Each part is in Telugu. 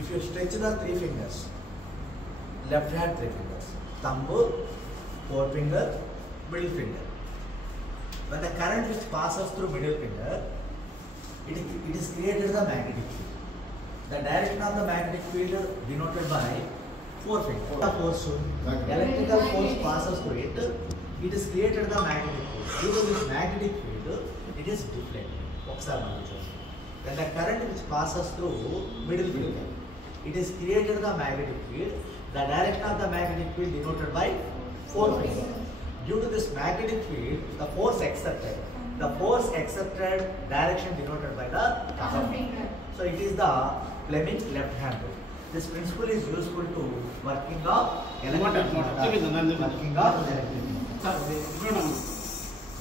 If you stretch the three fingers, left hand three fingers, thumb, forefinger, middle finger. When the current which passes through middle finger, it is created the magnetic field. The direction of the magnetic field denoted by forefinger. The force, electrical force passes through it. It is created the magnetic field. Due to this magnetic field, it is deflected. When the current which passes through middle finger, it is created the magnetic field. The direction of the magnetic field denoted by forefinger. Due to this magnetic field, the force accepted direction denoted by the thumb finger. So it is the Fleming left hand rule. This principle is useful to working of electric.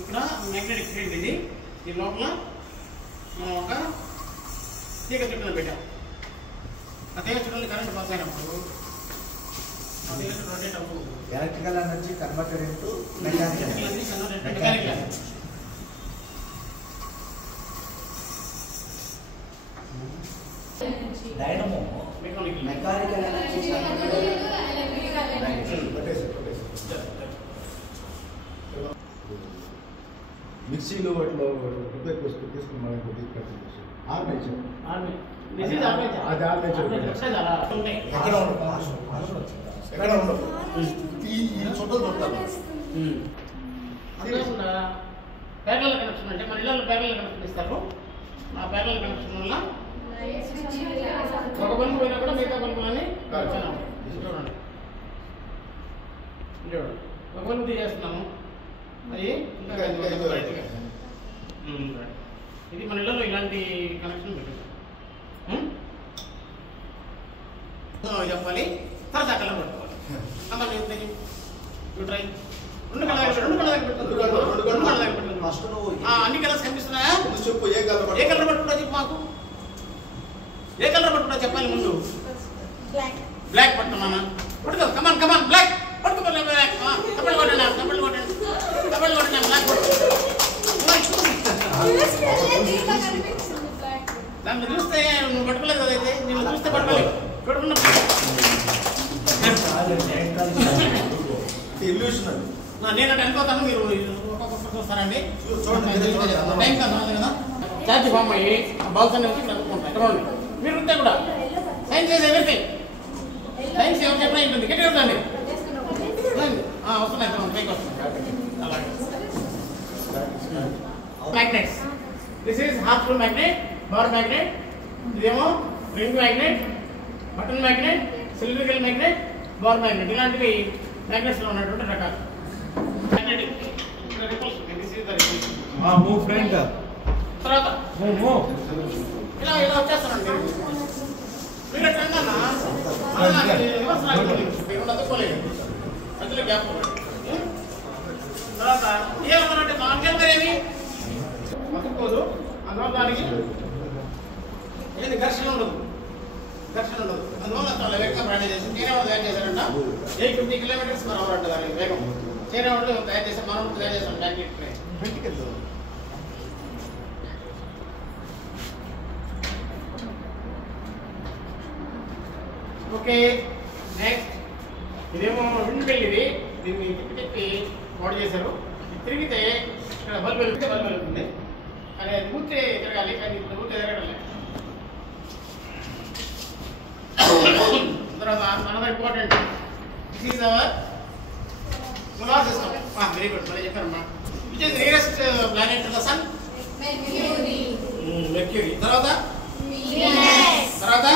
ఇక్కడ మ్యాగ్నెటిక్ ఫీల్డ్ ఇది ఈ లోపల మనం ఒక తీగ చుట్టను పెట్టాం. ఆ తీగ చుట్టలు కరెంట్ పాస్ అయినప్పుడు ఆ తీగ చుట్టూ రొటేట్ అవుతుంది. Electrical energy converted into mechanical energy. Dynamo mechanical energy మిక్సీలో వాటిలో రిపేర్ తీసుకుని మనం ఆర్మేచర్ అది ఆర్మేచర్ ఎక్కడ ఉండదు ఈ చుట్టలు చుట్టాలి. ప్యారలల్ కనెక్షన్ అంటే మన ఇళ్ళలో ప్యారలల్ కనెక్షన్ ఇస్తారు. ఆ ప్యారలల్ కనెక్షన్ వల్ల ఒక బల్బు పోయినా కూడా మిగతా బల్బులని చూడండి. ఒక బల్బు తీసేస్తున్నాము, అది ఇది మన ఇళ్ళలో ఇలాంటి కనెక్షన్ పెట్టాం చెప్పాలి. తర్వాత కళ్ళ పట్టుకోవాలి. అన్ని కలర్స్ కనిపిస్తున్నాయా? చెప్పు ఏ కలర్ పట్టుకుంటా చెప్పు మాకు. ఏ కలర్ పట్టుకుంటా చెప్పాలి ముందు. బ్లాక్ పట్టుకున్నానా? పట్టుకో. కమాన్ కమాన్ బ్లాక్ పట్టుకోవాలి. బ్లాక్ కబడ్డీ కొట్టండి, కబడ్డీ కొట్టండి, కబడ్డీ కొట్టండి. బ్లాక్ దాన్ని చూస్తే నువ్వు పట్టుకోలేదు కదా. అయితే నేను చూస్తే పట్టుకోలేదు. పట్టుకున్నా నేను అనుకోతాను. మీరు ఒక్కొక్క చూస్తారండి. టైం కాదు కదా. ఛార్జ్ ఫామ్ అయ్యి ఆ బాల్స్ అన్ని వచ్చి అనుకుంటాయి. మీరు ఉంటే కూడా సైన్స్ చేసి ఎవ్రీథింగ్ సైన్స్ ఎవరు చెప్పినా ఉంటుంది. గట్టి ఉందండి వస్తున్నాయి పైకి వస్తుంది. అలాగే magnets. This is half full magnet, bar magnet. ఇదేమో ring magnet, button magnet, cylindrical magnet, bar magnet. ఇలాంటివి మ్యాగ్నెట్స్ లో ఉన్నటువంటి రకాలు. తర్వాత ఇలా ఇలా వచ్చేస్తానండి. మీరు ఎట్లా మధ్యలో గ్యాప్. తర్వాత ఏమన్నారంటే నాలుగేళ్ళు ఏమి మతుక్కోదు. అందువల్ల దానికి ఏది ఘర్షణ ఉండదు. అందువల్ల చాలా వేగంగా ప్రయాణం చేసి చైనా వాళ్ళు తయారు చేశారంట. 850 కిలోమీటర్స్ per hour అంట దాని వేగం. చైనా వాళ్ళు తయారు చేశారు, మనం తయారు చేస్తాం మ్యాగ్నెట్ ట్రైన్. ఓకే నెక్స్ట్ ఇదేమో విండ్ మిల్. ఇది దీన్ని తిప్పి మోడ్ చేశారు. తిరిగితే ఇక్కడ బల్బ్ వెళ్తే బల్బ్ వెళ్తుంది. కానీ అది ఊరితే తిరగాలి, కానీ ఇప్పుడు ఊరితే తిరగడం లేదు. తర్వాత another important, this is our solar system. Very good, మళ్ళీ చెప్పారమ్మా. Which is nearest planet to the sun? Mercury. తర్వాత తర్వాత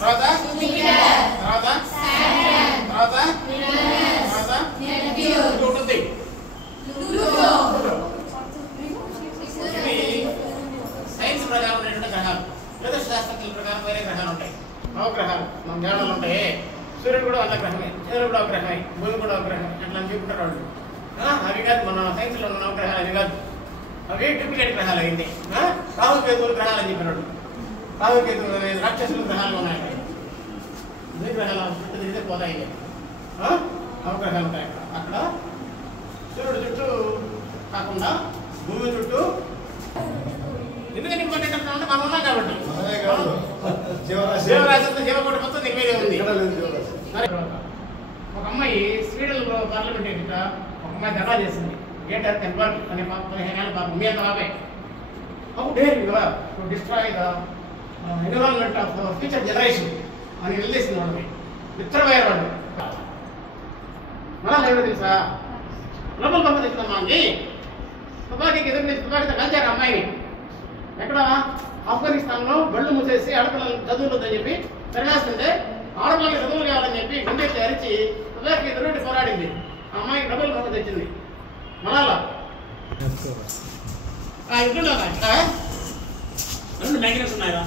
తర్వాత తర్వాత ఉంటుంది సైన్స్ ప్రకారం ఉన్నటువంటి గ్రహాలు. జ్యోతిష శాస్త్రజ్ఞుల ప్రకారం వేరే గ్రహాలు ఉంటాయి, నవగ్రహాలు. మన గ్రహాలు ఉంటాయి. సూర్యుడు కూడా ఒక గ్రహమే, చంద్రుడు కూడా ఒక గ్రహమే, భూమి కూడా ఒక గ్రహమే. అట్లా అని చెప్పుకుంటారు వాళ్ళు. అవి కాదు మన సైన్స్లో ఉన్న నవగ్రహాలు, అవి కాదు. అవి డూప్లికేట్ గ్రహాలు అయింది. రాహుకేతువులు గ్రహాలు అని చెప్పినాడు. రాహుకేతువులు రాక్షసులు గ్రహాలు ఉన్నాయి. అన్ని గ్రహాలు తిరిగితే పోతాయి. నవగ్రహాలు ఉంటాయి అక్కడ. సూర్యుడు చుట్టూ కాకుండా భూమి చుట్టూ. ఎందుకని ఇంపార్టెంట్ అంటే మనం ఉన్నాం కాబట్టి. జీవరాశి అంతా జీవకోటి మొత్తం నీ మీదే ఉంది. ఎక్కడ లేదు జీవరాశి. ఒక అమ్మాయి స్వీడన్ పార్లమెంట్ ఎన్నిక ఒక అమ్మాయి దగా చేసింది. గేట్ టెంపర్ అనే 15 ఏళ్ళ పాప మీ అంత బాబాయ్. How dare you to destroy the environment of future generation అని నిలదీసింది వాళ్ళని. మిత్రమయ్యారు వాళ్ళు. మళ్ళా ఎవరో తెలుసా, లోపల పంప తెచ్చిందమ్మా అండి. తుపాకీకి ఎదురు నుంచి తుపాకీతో కలిచారు అమ్మాయిని. ఎక్కడ ఆఫ్ఘనిస్తాన్లో బళ్ళు మూసేసి ఆడపిల్లలు చదువులొద్దని చెప్పి తరిమేస్తుంటే ఆడపిల్లలకి చదువులు కావాలని చెప్పి గుండెలు అరిచి తుపాకీ ఎదురుండి పోరాడింది. ఆ అమ్మాయికి డబ్బులు పంప తెచ్చింది. మళ్ళా ఇంట్లో 2 మ్యాగ్నెట్స్ ఉన్నాయా?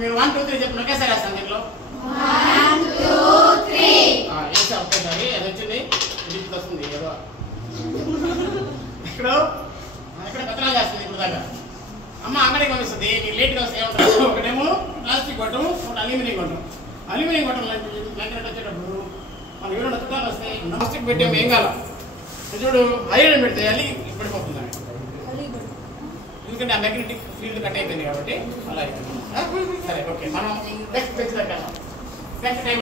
మీరు 1 2 3 చెప్పిన ఒకేసారి వేస్తాను. దీంట్లో 1 2 3 వేసా ఒకేసారి. అది వచ్చింది, ఇది వస్తుంది. ఏదో ఇక్కడ కథనాలు చేస్తుంది. ఇప్పుడు దాకా అమ్మ అంగడికి పంపిస్తుంది. నీకు లేట్గా వస్తే ఏమంటారు? ఒకటేమో ప్లాస్టిక్ కొట్టం, ఒకటి అల్యూమినియం కొట్టం. అల్యూమినియం కొట్టం మ్యాగ్నెట్ వచ్చేటప్పుడు మనం ఎవరైనా చుట్టాలు వస్తే ప్లాస్టిక్ పెట్టాము ఏం కాల. చూడు ఐరన్ పెడితే అది పడిపోతుంది. ఎందుకంటే ఆ మ్యాగ్నెటిక్ ఫీల్డ్ కట్ అయిపోయింది కాబట్టి అలా అయిపోయింది. సరే ఓకే, మనం నెక్స్ట్ టైం